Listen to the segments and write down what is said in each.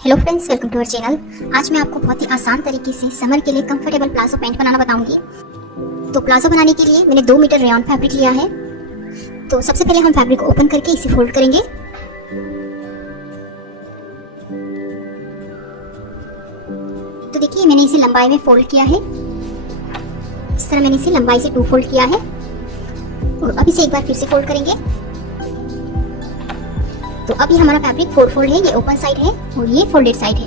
Hello friends, welcome to our channel. आज मैं आपको बहुत ही आसान तरीके से समर के लिए कंफर्टेबल प्लाजो पैंट बनाना बताऊंगी। तो प्लाजो बनाने के लिए मैंने 2 मीटर रेयॉन फैब्रिक लिया है। तो सबसे पहले हम फैब्रिक को ओपन करके इसे फोल्ड करेंगे। तो देखिए, मैंने इसे लंबाई में फोल्ड किया है। इस तरह मैंने इसे लंबाई से 2 फोल्ड किया है और अब इसे एक बार फिर से फोल्ड करेंगे। तो अब ये हमारा फैब्रिक 4 फोल्ड है, ये ओपन साइड है और ये फोल्डेड साइड है।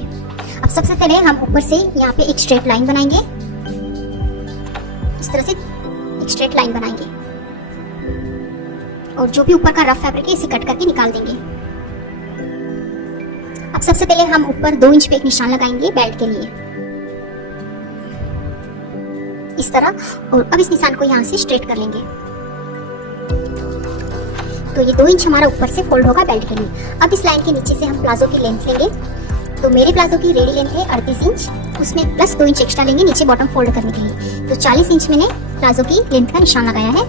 अब सबसे पहले हम ऊपर से यहाँ पे एक स्ट्रेट लाइन बनाएंगे। इस तरह से एक स्ट्रेट लाइन बनाएंगे और जो भी ऊपर का रफ फैब्रिक है इसे कट करके निकाल देंगे। अब सबसे पहले हम ऊपर 2 इंच पे एक निशान लगाएंगे बेल्ट के लिए, इस तरह। और अब इस निशान को यहाँ से स्ट्रेट कर लेंगे। तो ये 2 इंच हमारा ऊपर से फोल्ड होगा बेल्ट के लिए। अब इस लाइन के नीचे से हम प्लाजो की लेंथ लेंगे। तो मेरे प्लाजो की रेडी लेंथ है 38 इंच, उसमें प्लस 2 इंच एक्स्ट्रा लेंगे नीचे बॉटम फोल्ड करने के लिए। तो 40 इंच मैंने प्लाजो की लेंथ का निशान लगाया है।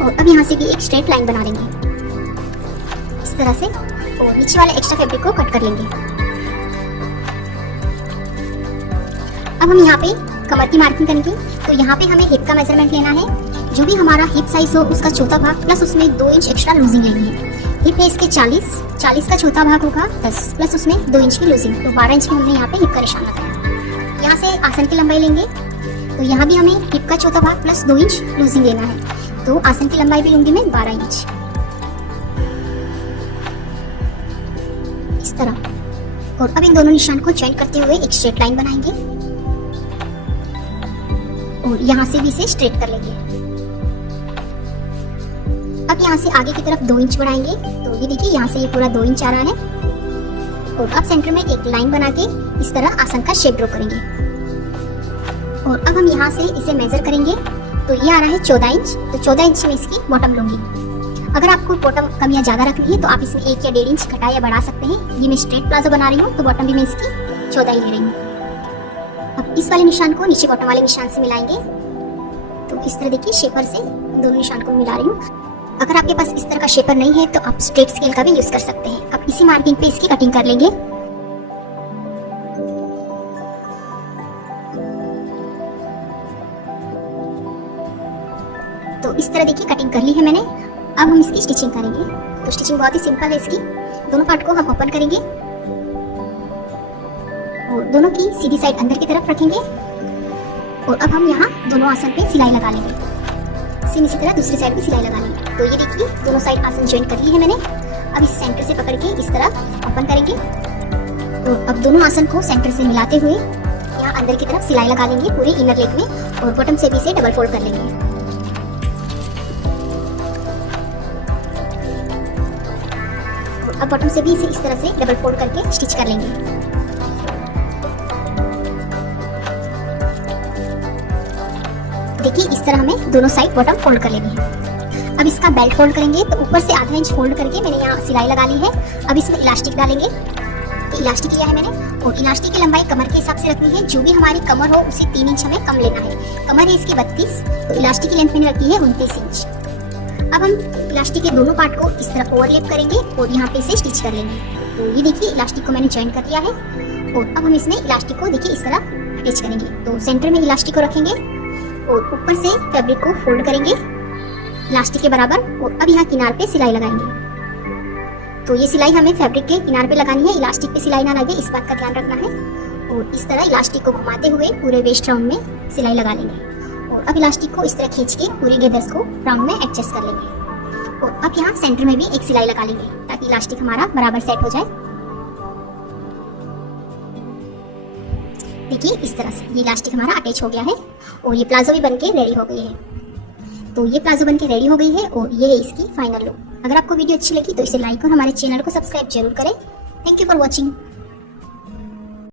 और अब यहाँ से भी एक स्ट्रेट लाइन बना लेंगे इस तरह से और नीचे वाले एक्स्ट्रा फैब्रिक को कट कर लेंगे। अब हम यहाँ पे कमर की मार्किंग करेंगे। तो यहाँ पे हमें हिप का मेजरमेंट लेना है। जो भी हमारा हिप साइज हो उसका चौथा भाग प्लस उसमें 2 इंच एक्स्ट्रा लूजिंग लेनी है। हिप है इसके 40 का चौथा भाग होगा 10 प्लस उसमें 2 इंच की लूजिंग। तो 12 इंच में हमने यहाँ पे हिप का निशान लगाया। यहाँ से आसन की लंबाई लेंगे। तो यहाँ भी हमें हिप का चौथा भाग प्लस 2 इंच लूजिंग लेना है। तो आसन की लंबाई भी लूंगी मैं 12 इंच इस तरह। और अब इन दोनों निशान को ज्वाइन करते हुए एक स्ट्रेट लाइन बनाएंगे और यहाँ से भी इसे स्ट्रेट कर लेंगे। अब यहाँ से आगे की तरफ 2 इंच बढ़ाएंगे। तो ये देखिए, यहाँ से ये पूरा 2 इंच आ रहा है। और अब सेंटर में एक लाइन बना के इस तरह आसन का शेप ड्रॉ करेंगे। और अब हम यहाँ से इसे मेजर करेंगे। तो ये आ रहा है 14 इंच। तो 14 इंच में इसकी बॉटम लूंगी। अगर आपको बॉटम कम या ज्यादा रखनी है तो आप इसमें 1 या 1.5 इंच घटा या बढ़ा सकते हैं। ये मैं स्ट्रेट प्लाजो बना रही हूँ तो बॉटम भी मैं इसकी 14 ही ले रही हूँ। अब इस वाले निशान को नीचे बॉटम वाले निशान से मिलाएंगे। तो इस तरह देखिए, शेपर से दोनों निशान को मिला रही हूँ। अगर आपके पास इस तरह का शेपर नहीं है तो आप स्ट्रेट स्केल का भी यूज कर सकते हैं। अब इसी मार्किंग पे इसकी कटिंग कर लेंगे। तो इस तरह देखिए कटिंग कर ली है मैंने। अब हम इसकी स्टिचिंग करेंगे। तो स्टिचिंग बहुत ही सिंपल है इसकी। दोनों पार्ट को हम ओपन करेंगे और दोनों की सीधी साइड अंदर की तरफ रखेंगे। और अब हम यहाँ दोनों आसन पे सिलाई लगा लेंगे। सेम इसी तरह दूसरी साइड भी सिलाई लगा लेंगे। तो ये देखिए, दोनों साइड आसन ज्वाइन कर ली है मैंने। अब इस सेंटर से पकड़ के इस तरह ओपन करेंगे। तो अब दोनों आसन को सेंटर से मिलाते हुए यहाँ अंदर की तरफ सिलाई लगा लेंगे पूरे इनर लेग में। और बॉटम से भी इसे डबल फोल्ड कर लेंगे। अब बॉटम से भी इसे इस तरह से डबल फोल्ड करके स्टिच कर लेंगे। देखिए, इस तरह हमें दोनों साइड बॉटम फोल्ड कर लेनी है। अब इसका बेल्ट फोल्ड करेंगे। तो ऊपर से आधा इंच फोल्ड करके मैंने यहाँ सिलाई लगा ली है। अब इसमें इलास्टिक डालेंगे। तो इलास्टिक लिया है मैंने और इलास्टिक की लंबाई कमर के हिसाब से रखनी है। जो भी हमारी कमर हो उसे 3 इंच हमें कम लेना है। कमर है इसकी 32, तो इलास्टिक की लेंथ मैंने रखी है 29 इंच। अब हम इलास्टिक के दोनों पार्ट को इस तरह ओवरलैप करेंगे और यहाँ पे इसे स्टिच कर लेंगे। तो ये देखिए, इलास्टिक को मैंने ज्वाइन कर लिया है। और अब हम इसमें इलास्टिक को देखिए इस तरह अटैच करेंगे। तो सेंटर में इलास्टिक को रखेंगे और ऊपर से फैब्रिक को फोल्ड करेंगे इलास्टिक के बराबर। और अब यहाँ किनार पे सिलाई लगाएंगे। तो ये सिलाई हमें फैब्रिक के किनार पे लगानी है, इलास्टिक पे सिलाई ना लगे, इस बात का ध्यान रखना है। और इस तरह इलास्टिक को घुमाते हुए पूरे वेस्ट राउंड में सिलाई लगा लेंगे। और अब इलास्टिक को इस तरह खींच के पूरे गेदर्स को राउंड में एडजस्ट कर लेंगे। और अब यहाँ सेंटर में भी एक सिलाई लगा लेंगे ताकि इलास्टिक हमारा बराबर सेट हो जाए। देखिए, इस तरह से ये इलास्टिक हमारा अटैच हो गया है और ये प्लाजो भी बनके रेडी हो गई है। तो ये प्लाजो बनके रेडी हो गई है और ये है इसकी फाइनल लुक। अगर आपको वीडियो अच्छी लगी तो इसे लाइक और हमारे चैनल को सब्सक्राइब जरूर करें। Thank you for watching.